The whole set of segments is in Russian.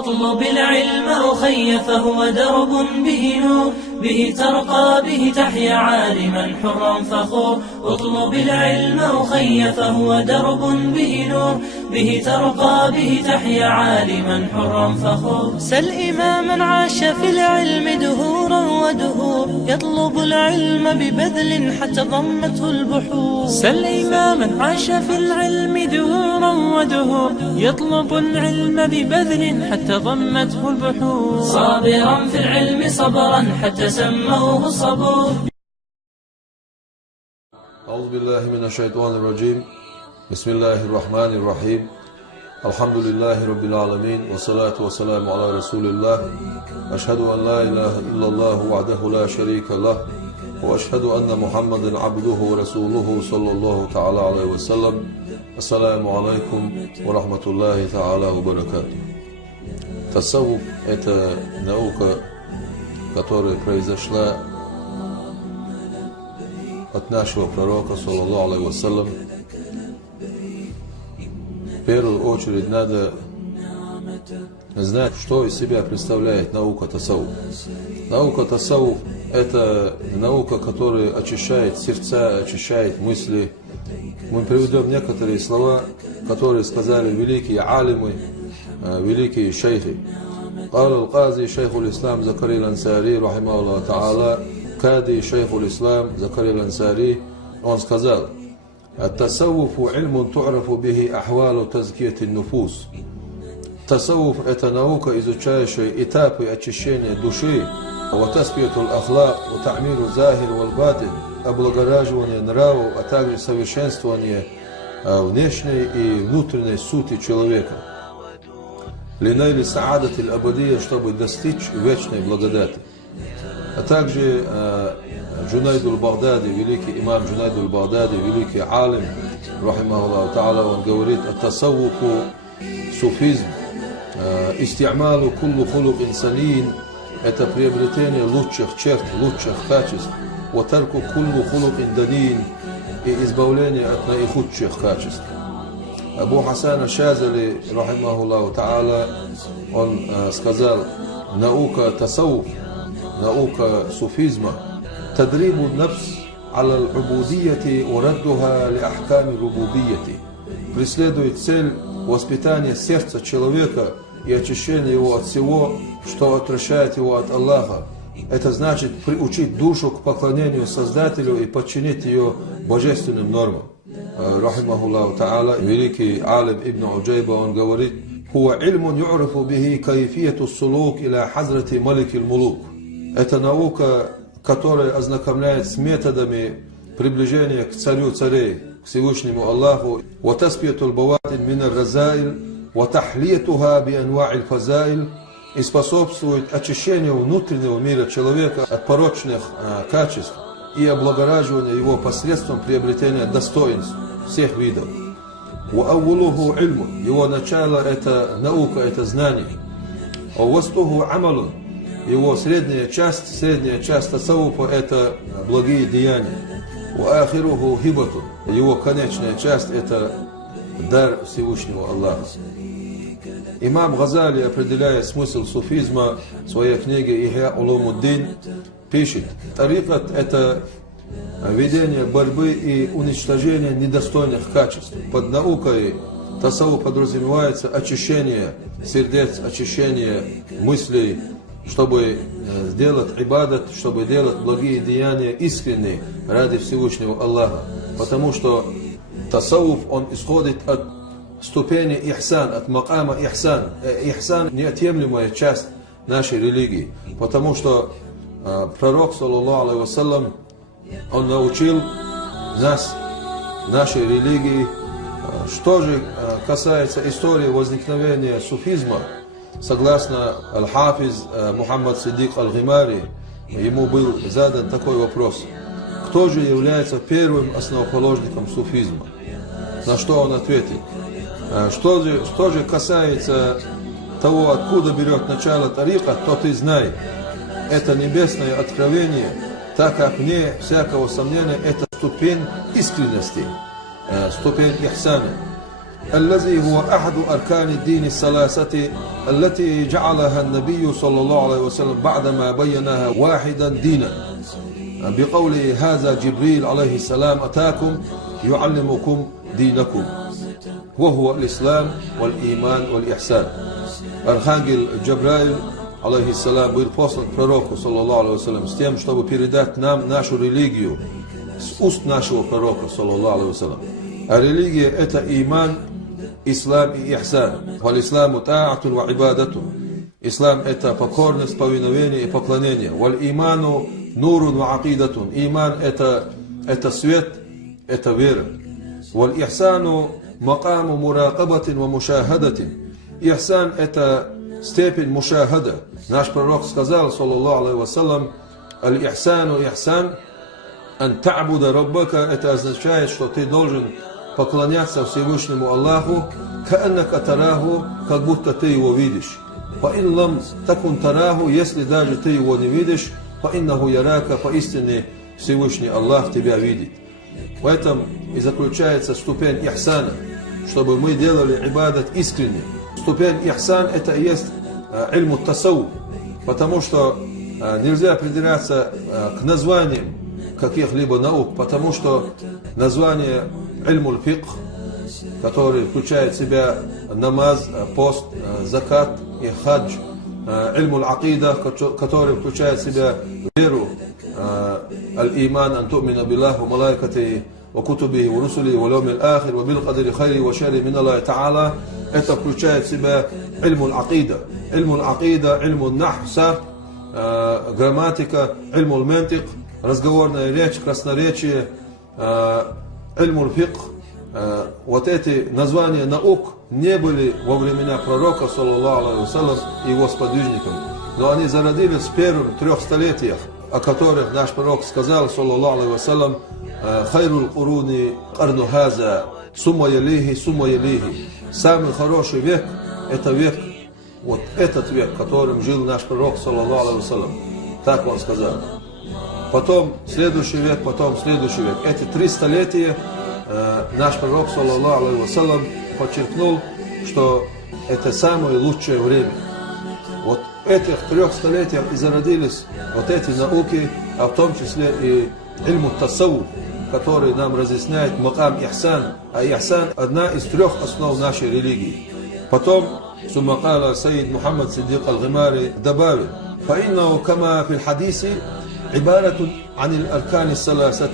اطلب العلم أخي فهو درب به نور، به ترقى به تحيا عالما حرا فخور. اطلب العلم أخي فهو درب به نور، به ترقى به تحيا عالما حرا فخور. سل إماما عاش في العلم دهورا ودهور، يطلب العلم ببذل حتى ضمته البحور. سل إماما عاش في العلم دهورا ودهور، يطلب العلم ببذل حتى ضمته البحور. صابرا في العلم صبرا حتى سموه الصبور. أعوذ بالله من الشيطان الرجيم. بسم الله الرحمن الرحيم. الحمد لله رب العالمين، والصلاة والسلام على رسول الله. أشهد أن لا إله إلا الله وحده لا شريك له، وأشهد أن محمدا عبده ورسوله صلى الله تعالى عليه وسلم. السلام عليكم ورحمة الله تعالى وبركاته. Tasawuf – это наука, которая произошла от нашего пророка, саллаллаху алейхи вассалям. В первую очередь надо знать, что из себя представляет наука тасаввуф. Наука тасаввуф – это наука, которая очищает сердца, очищает мысли. Мы приведем некоторые слова, которые сказали великие алимы, великие шейхи. قال القاضي شيخ الإسلام زكريا الأنصاري رحمه الله تعالى، كادي شيخ الإسلام زكريا الأنصاري، он сказал: التصوف علم تعرف به أحوال تزكية النفوس. Tasawwuf – это наука, изучающая этапы очищения души, وتزكية الأخلاق وتعمير الظاهر والباطن, облагораживание нравов, а также совершенствование внешней и внутренней сути человека. لنيل سعادة الأبدية, чтобы достичь вечной благодати. А также Джунайд аль-Багдади, великий имам Джунайд аль-Багдади, великий алим, рахимахуллаху та'аля, он говорит: «Ат-тасаввуфу суфизм, исти'малу куллу хулук инсанин», это приобретение лучших черт, лучших качеств, «ва тарку куллу хулук инданин», и избавление от наихудших качеств. Абу Хасан аш-Шазали, рахимахуллаху та'аля, он сказал: наука тасаввуф, наука суфизма, тадрибу нафс аля аль-убудияти ва раддуха ли ахками рубубияти, преследует цель воспитания сердца человека и очищения его от всего, что отвращает его от Аллаха. Это значит приучить душу к поклонению Создателю и подчинить ее божественным нормам. Рахимахуллаху та'аля, великий алим Ибн Уджайба, он говорит: «Хуа ильмун ю'рафу бихи кайфияту ссулук иля хазрати малики аль-мулук». Это наука, которая ознакомляет с методами приближения к царю царей, к Всевышнему Аллаху, «Ва таспияту аль-баватин мин аль-разаиль, ва тахлиятуха би анва'и аль-фазаиль», и способствует очищению внутреннего мира человека от порочных качеств и облагораживанию его посредством приобретения достоинств всех видов. «Ва-аввулуху ильмун», его начало – это наука, это знание. «Ва-вастуху амалун», его средняя часть тасаввуфа – это благие деяния. «Ва-ахируху хибатун», его конечная часть – это дар Всевышнего Аллаха. Имам Газали, определяя смысл суфизма в своей книге «Ихья улумуддин», пишет: тарикат – это ведение борьбы и уничтожение недостойных качеств. Под наукой тасаввуф подразумевается очищение сердец, очищение мыслей, чтобы сделать ибадат, чтобы делать благие деяния искренние ради Всевышнего Аллаха. Потому что тасаввуф, он исходит от ступени ихсан, от макама ихсан. Ихсан – неотъемлемая часть нашей религии. Потому что пророк, саллаллаху алейхи вассалям, он научил нас, нашей религии. Что же касается истории возникновения суфизма, согласно аль-Хафиз Мухаммад Сиддик аль-Гимари, ему был задан такой вопрос: кто же является первым основоположником суфизма? На что он ответил: что же касается того, откуда берет начало тарика, то ты знай, это небесное откровение, так как вне всякого сомнения это ступень искренности, ступень ихсана. الذي هو أحد أركان الدين الثلاثة التي جعلها النبي صلى الله عليه وسلم بعدما بينها واحدا دينا بقوله هذا جبريل عليه السلام أتاكم يعلمكم دينكم وهو الإسلام والإيمان والإحسان. Архангел Джабраиль алейхиссалам был послан к пророку саллаллаху алейхи вассалям с тем, чтобы передать нам нашу религию с уст нашего пророка саллаллаху алейхи вассалям. А религия это иман, ислам и ихсан. Валь-исламу та'атун ва ибадатун. Ислам это покорность, повиновение и поклонение. Валь-иману нурун ва акидатун. Иман это свет, это вера. Валь-ихсану макаму муракабатин ва мушахадатин. Ихсан это степень мушахада. Наш пророк сказал, саллаллаху алейхи вассалям, аль-ихсану ихсан, ан та'буда раббака, это означает, что ты должен поклоняться Всевышнему Аллаху, кааннака тараху, как будто ты его видишь. Фаин лам такун тараху, если даже ты его не видишь, фаиннаху ярака, поистине Всевышний Аллах тебя видит. В этом и заключается ступень ихсана, чтобы мы делали ибадат искренне. Ступень ихсан это и есть ильму тасауф, потому что нельзя придираться к названиям каких-либо наук, потому что название ильму фикх, который включает в себя намаз, пост, закат и хадж, ильму акида, который включает в себя веру, аль-иман, ан ту'мина биллахи ва малайкатихи ва кутубихи ва русулихи ва льяумил ахир ва бил кадри хайри ва шарри мин Аллахи та'аля. Это включает в себя ильму акида. Ильму акида, ильму нахса, грамматика, ильму ментик, разговорная речь, красноречие, ильму фикх. Вот эти названия наук не были во времена пророка, саллаллаху алейхи вассалям, и его сподвижников. Но они зародились в первых 3 столетиях, о которых наш пророк сказал, саллаллаху алейхи вассалям, хайрул куруни карну хаза, сумма ялихи. Самый хороший век это век, вот этот век, которым жил наш пророк, саллаллаху алейхи вассалям. Так он сказал. Потом следующий век, потом следующий век. Эти 3 столетия наш пророк, саллаллаху алейхи вассалям, подчеркнул, что это самое лучшее время. Вот этих 3 столетиях и зародились вот эти науки, а в том числе и ильму тасауф, который нам разъясняет макам ихсан, а ихсан одна из 3 основ нашей религии. Потом суммакала Саид Мухаммад Сиддик Аль-Гимари добавил, فإنه كما في الحديث عبارة عن الأركان الثلاثة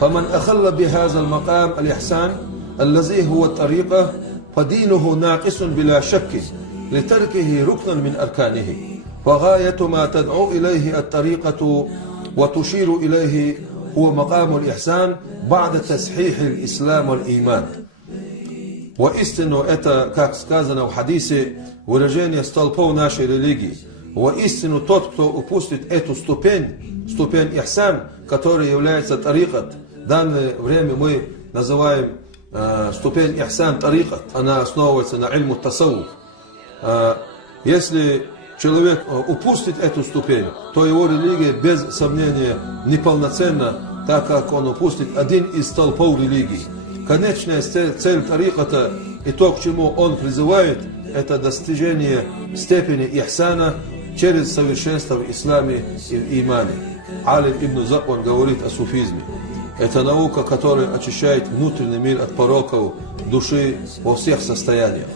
فمن أخل بهذا المقام الإحسان الذي هو الطريقة فدينه ناقص بلا شك لتركه ركنا من أركانه فغاية ما تدعو إليه الطريقة وتشير إليه هو مقام الإحسان بعد تصحيح الإسلام والإيمان. Воистину это, как сказано в хадисе, выражение столпов нашей религии. Воистину тот, кто упустит эту ступень ихсан, которая является тарикат. В данное время мы называем ступень ихсан тарикат. Она основывается на ильму тасауф. Если человек упустит эту ступень, то его религия без сомнения неполноценна, так как он упустит один из столпов религии. Конечная цель тариката и то, к чему он призывает, это достижение степени ихсана через совершенство в исламе и в имане. Алим ибн Заб, он говорит о суфизме. Это наука, которая очищает внутренний мир от пороков души во всех состояниях.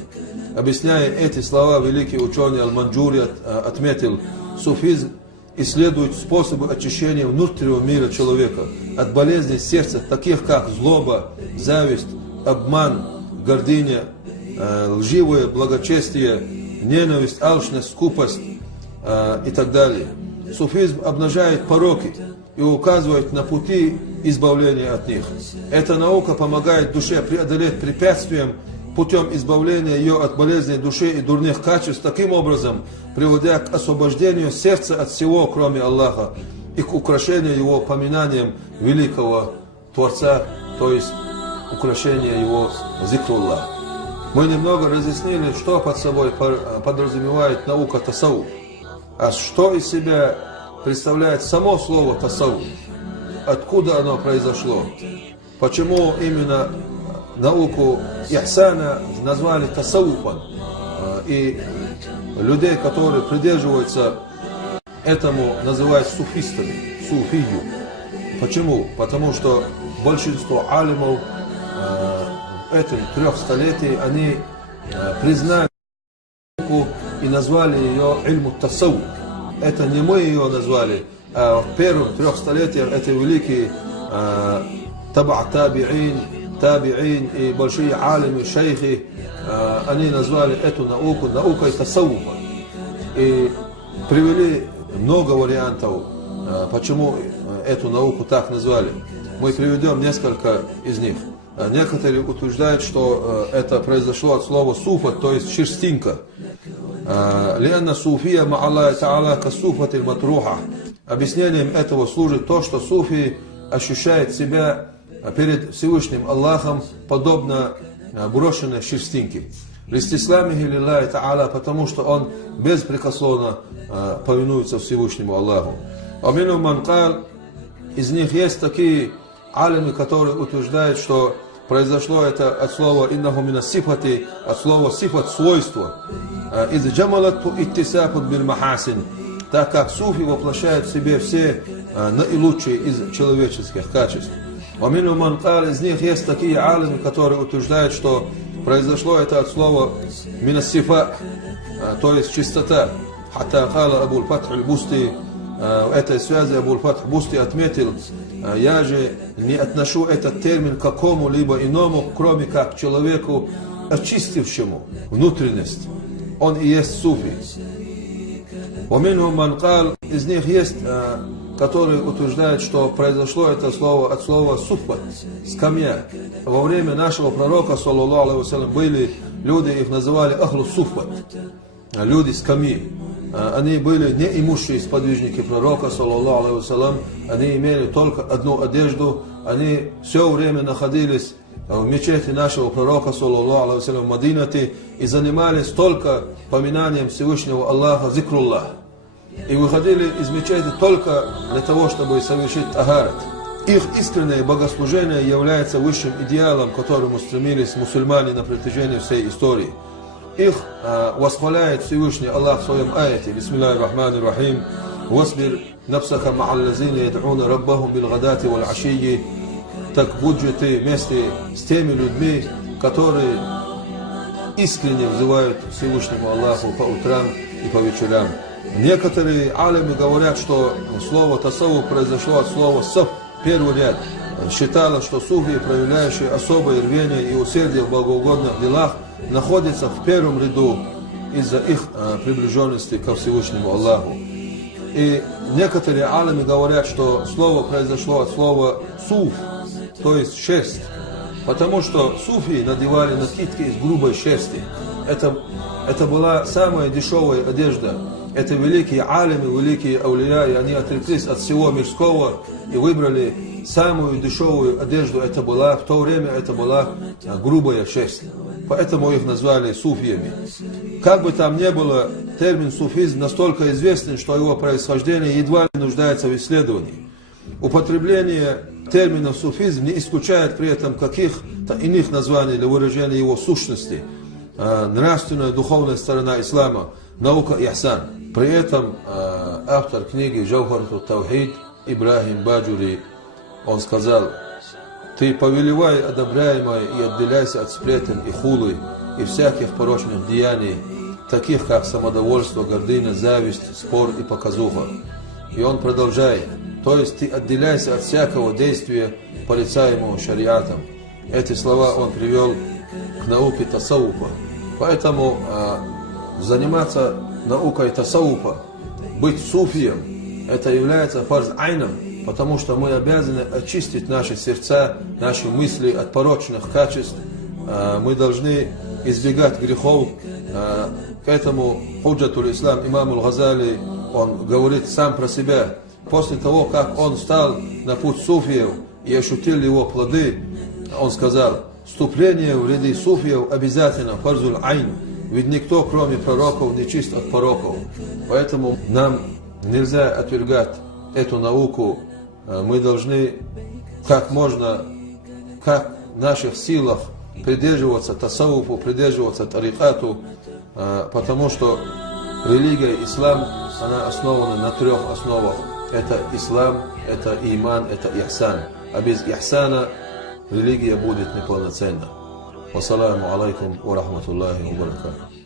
Объясняя эти слова, великий ученый Аль-Манджури отметил, суфизм исследует способы очищения внутреннего мира человека от болезней сердца, таких как злоба, зависть, обман, гордыня, лживое благочестие, ненависть, алчность, скупость и так далее. Суфизм обнажает пороки и указывает на пути избавления от них. Эта наука помогает душе преодолеть препятствия путем избавления ее от болезней души и дурных качеств, таким образом приводя к освобождению сердца от всего, кроме Аллаха, и к украшению его поминанием великого Творца, то есть украшение его зикруллах. Мы немного разъяснили, что под собой подразумевает наука тасауф, а что из себя представляет само слово тасауф, откуда оно произошло, почему именно науку ихсана назвали тасауфан. И людей, которые придерживаются этому, называют суфистами, суфию. Почему? Потому что большинство алимов этих 3 столетий, они признали и назвали ее ильму тасауф. Это не мы ее назвали, а в первых 3 столетиях это великие таби'ин и большие алимы, шейхи, они назвали эту науку наукой тасауфа. И привели много вариантов, почему эту науку так назвали. Мы приведем несколько из них. Некоторые утверждают, что это произошло от слова суфа, то есть шерстинка. Лианна суфия ма Аллахи та'аля касуфатиль матруха. Объяснением этого служит то, что суфи ощущает себя перед Всевышним Аллахом подобно брошенной шерстинке. Листисламихи лиллахи та'аля, потому что он беспрекословно повинуется Всевышнему Аллаху. Амину манкал, из них есть такие алимы, которые утверждают, что произошло это от слова иннаху мина сифати, от слова сифат, свойство. Из джамалату иттисафут биль махасин, так как суфи воплощают в себе все наилучшие из человеческих качеств. Амину манкал, из них есть такие алимы, которые утверждают, что произошло это от слова мина сифа, то есть чистота. Хатта кала Абу аль-Фатх аль-Бусти, в этой связи Абу аль-Фатх аль-Бусти отметил: я же не отношу этот термин к какому-либо иному, кроме как человеку, очистившему внутренность. Он и есть суфи. Из них есть, которые утверждают, что произошло это слово от слова суфбат, скамья. Во время нашего пророка, саллаллаху алейхи вассалям, были люди, их называли ахлу суфбат, люди скамьи. Они были неимущие сподвижники пророка, саллаллаху алейхи вассалям, они имели только одну одежду, они все время находились в мечети нашего пророка, саллаллаху алейхи вассалям, в Мадинате, и занимались только поминанием Всевышнего Аллаха, зикруллах. И выходили из мечети только для того, чтобы совершить тахарат. Их искреннее богослужение является высшим идеалом, к которому стремились мусульмане на протяжении всей истории. Их восхваляет Всевышний Аллах в своем аяте: Бисмиллахи рахмани рахим, «Васбир напсаха ма'аллазина яд'уна раббахум билгадати валь ашийи». Так будь же ты вместе с теми людьми, которые искренне взывают Всевышнему Аллаху по утрам и по вечерам. Некоторые алимы говорят, что слово тасаввуф произошло от слова саф, первый ряд. Считалось, что суфии, проявляющие особое рвение и усердие в богоугодных делах, находятся в первом ряду из-за их приближенности ко Всевышнему Аллаху. И некоторые алимы говорят, что слово произошло от слова суф, то есть шерсть, потому что суфии надевали накидки из грубой шерсти. Это была самая дешевая одежда. Это великие алимы, великие аулия, и они отреклись от всего мирского и выбрали самую дешевую одежду. Это была, в то время это была грубая шерсть. Поэтому их назвали суфиями. Как бы там ни было, термин суфизм настолько известен, что его происхождение едва ли нуждается в исследовании. Употребление термина суфизм не исключает при этом каких-то иных названий для выражения его сущности. Нравственная, духовная сторона ислама, наука ихсан. При этом автор книги Джавхаратут Тавхид Ибрахим Баджури, он сказал: ты повелевай, одобряемое, и отделяйся от сплетен и хулы, и всяких порочных деяний, таких как самодовольство, гордыня, зависть, спор и показуха. И он продолжает: то есть ты отделяйся от всякого действия, порицаемого шариатом. Эти слова он привел к науке тасауфа. Поэтому заниматься наукой тасауфа, быть суфием, это является фарз айном, потому что мы обязаны очистить наши сердца, наши мысли от порочных качеств. Мы должны избегать грехов. К этому худжатуль ислам имам аль-Газали, он говорит сам про себя. После того, как он встал на путь суфиев и ощутил его плоды, он сказал: вступление в ряды суфиев обязательно фарзуль айн, ведь никто, кроме пророков, не чист от пороков. Поэтому нам нельзя отвергать эту науку. Мы должны как в наших силах придерживаться тасауфу, придерживаться тарикату, потому что религия ислам, она основана на 3 основах. Это ислам, это иман, это ихсан. А без ихсана религия будет неполноценна. Вассаламу алейкум ва рахматуллахи ва баракатух.